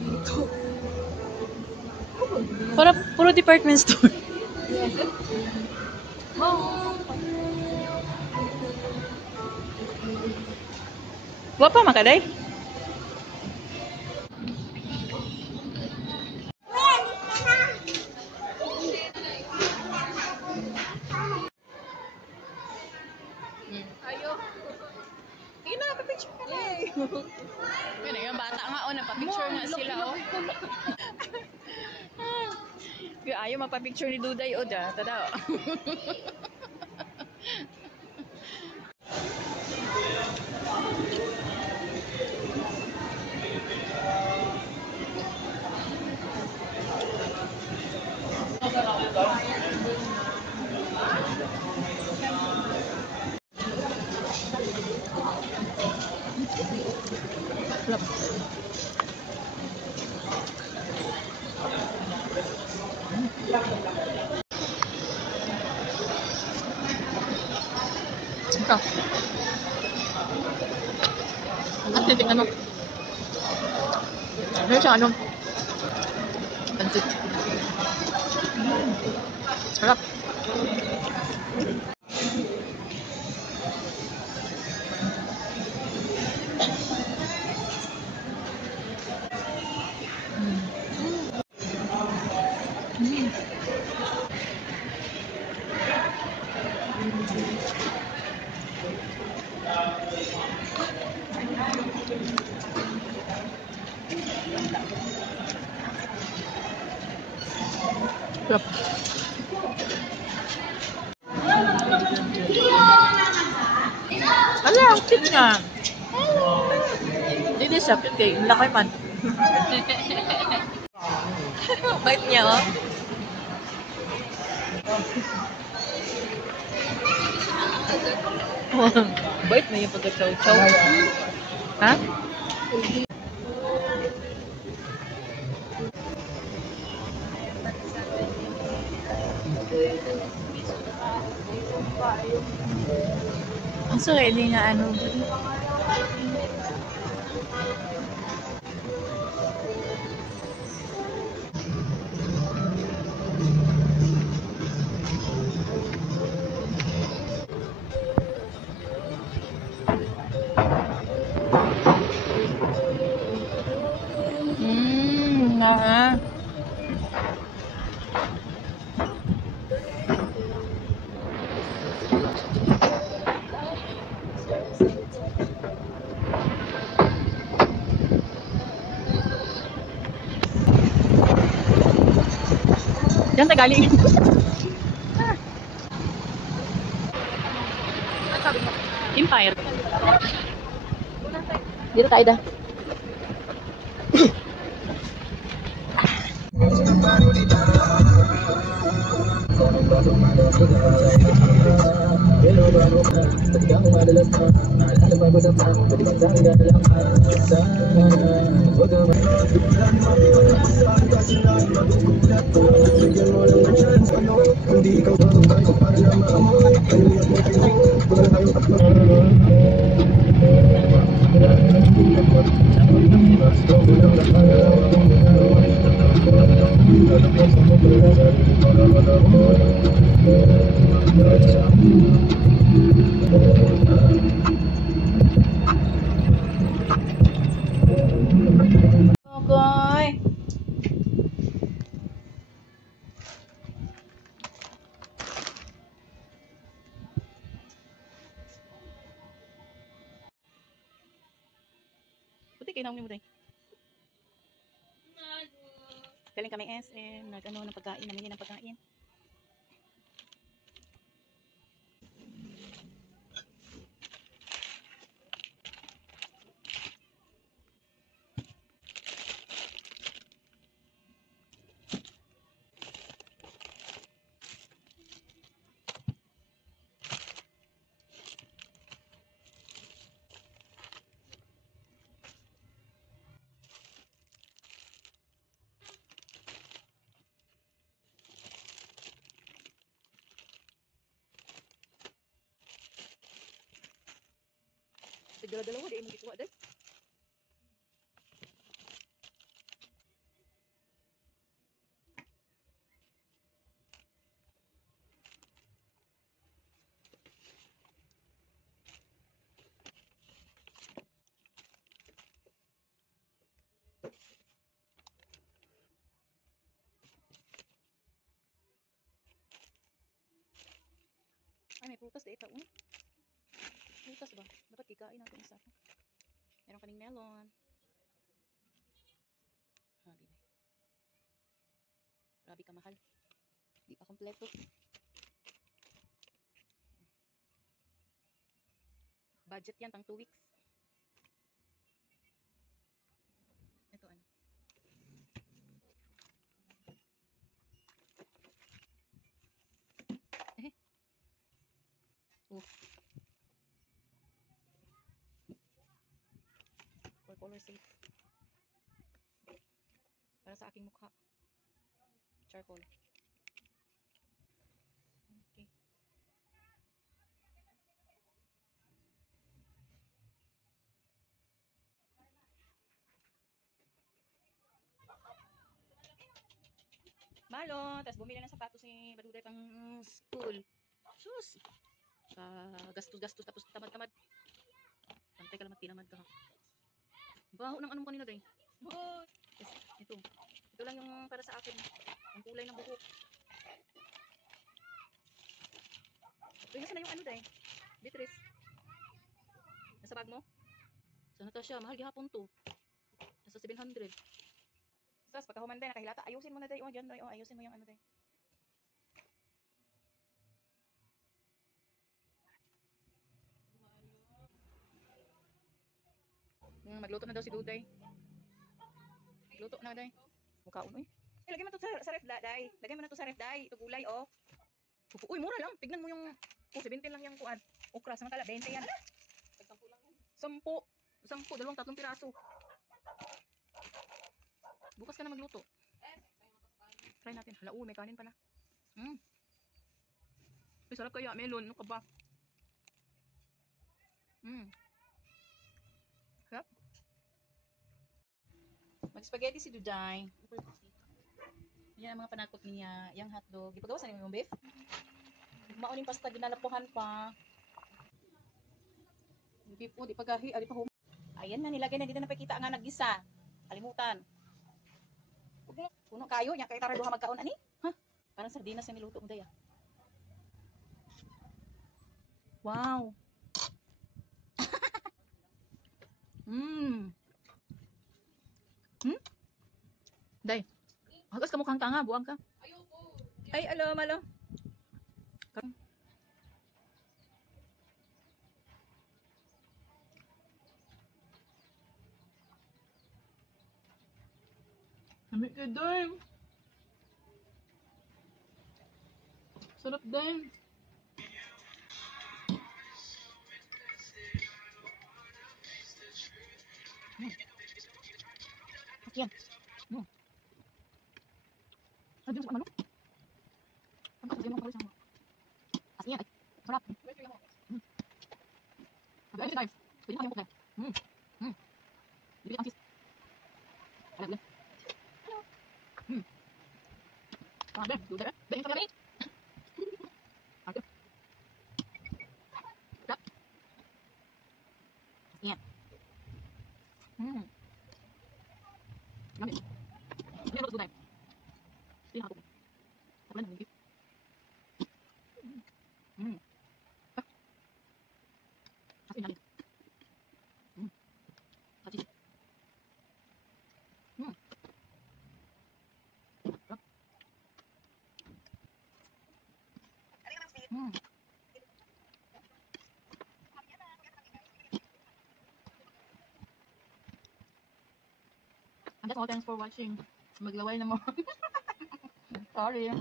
dito. Para puro department store. Wa pa makaday? Ayo. Sige na, papicture ka na. Yun, yung bata nga, nagpa-picture nga sila, Ayaw magpa-picture ni Duday, tada, Ito. At titing ano? Ano siya ano? Pansit. Sarap. Sarap. Ala, ang cute nga. Hindi siya, cute kay laki man. Bait niya, Bait na yung pagka-chow-chow. Ha? Ang sarili nga ano. Nga. Diyan tayo galing. Empire. Dito tayo dah. Okay. Buti kayo namin mo tayo. Galing kami SM, nag-ano ng pagkain, namili ng pagkain. Dala-dalawa, di mo gikuha dahil. Ay, may prutas dito. Prutas ba? Dapat kikain natin isa. Meron kaming melon. Ha, bibi. Grabe ka mahal. Di pa kompleto. Budget yan, pang 2 weeks. Ito ano. Eh. Oh. For color safe. Para sa aking mukha. Charcoal. Okay. Malo, tapos bumili ng sapatos si Baduday pang school. Sus! Gastos-gastos tapos tamad-tamad. Pantay ka lamang tinamad ka. Baho ng anong kanina day. Baho! Yes, ito. Ito lang yung para sa akin. Ang kulay ng buhok. Ito yung sana yung ano day. Beatrice. Nasa bag mo? Sa Natasha, mahal gihapon to. Nasa 700. Sas, pagkahuman day, nakahilata. Ayusin mo na day. O, dyan day. O, ayusin mo yung ano day. Magluto na daw si Duday. Magluto na day. Mukhaon eh. Lagay mo to sa ref day. Lagay mo na to sa ref day. Ito gulay oh. Uy, mura lang. Tignan mo yung 17 lang yung kuan. Okra samantala 20 yan. 10 lang yan. 10. 10, 3 piraso. Bukas ka na magluto. Try natin. Hala, may kanin pa na. Ay, sarap kaya melon. Ano ka ba? Sarap. Mag-spaghetti si Duday. Yan ang mga panakot niya. Yung hotdog. Ipagawa sa niyo yung beef? Mauning pasta, ginalapuhan pa. Hindi po, di pagahi. Di pa hum. Ayan na, nilagay na dito na pakita nga naggisa. Kalimutan. Puno kayo niya. Kaya tara duha magkaon. Ani? Ha? Parang sardinas yung niluto mo daya. Wow. Day. Hagas ka mukhang tanga. Buwang ka. Ayoko. Ay, alo. Ambil ka din. Sarap din. Ayan. Sabi mo sa ano? Ang sabi mo sa ano? Ayan. Sarap. Sabi ay tayo. Pwede na kayong buka. Bibili ang sis. Alam mo. Sabi, duda. Dahil sa gabi. Ayan. Sarap. Ayan. Gabi. Hindi mo duda. Hindi na ako. Wala na. Kasi namin. Kasi. And that's all. Thanks for watching. Maglaway na mo. Sorry.